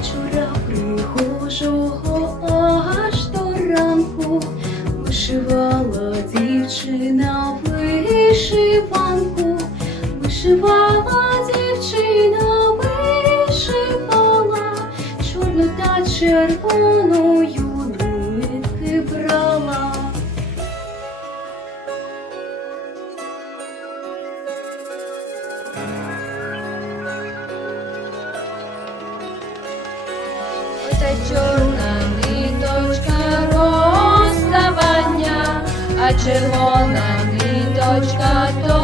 вечора прихожого аж до ранку вишивала дівчина вишиванку, вишивала дівчина, вишивала, чорну та червоною Оце чорна ниточка розставання, а червона ниточка то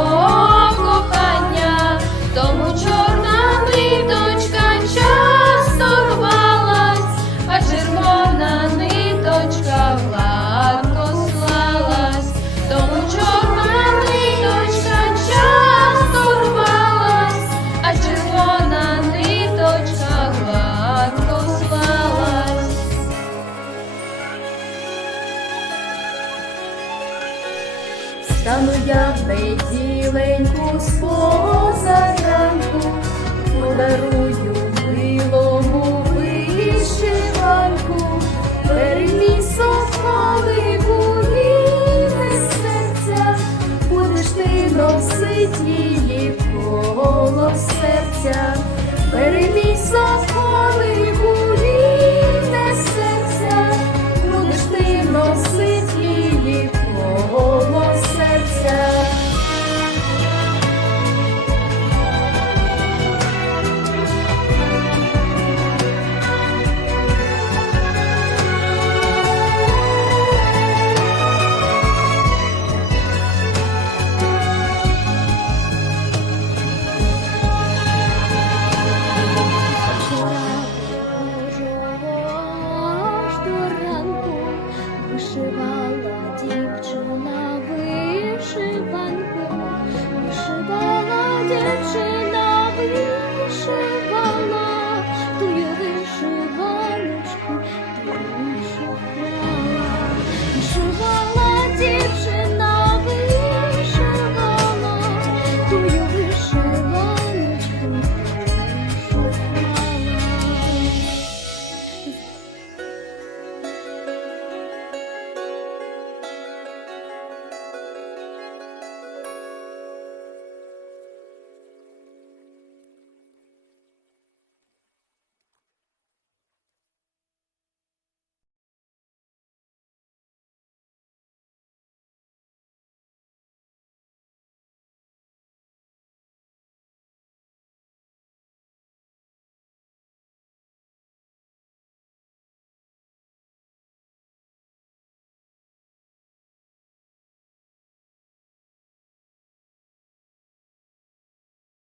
Стану я в неділеньку з позаранку, подарую милому вишиванку, перемій соколику вільне серця, будеш ти носить її коло серця, соколику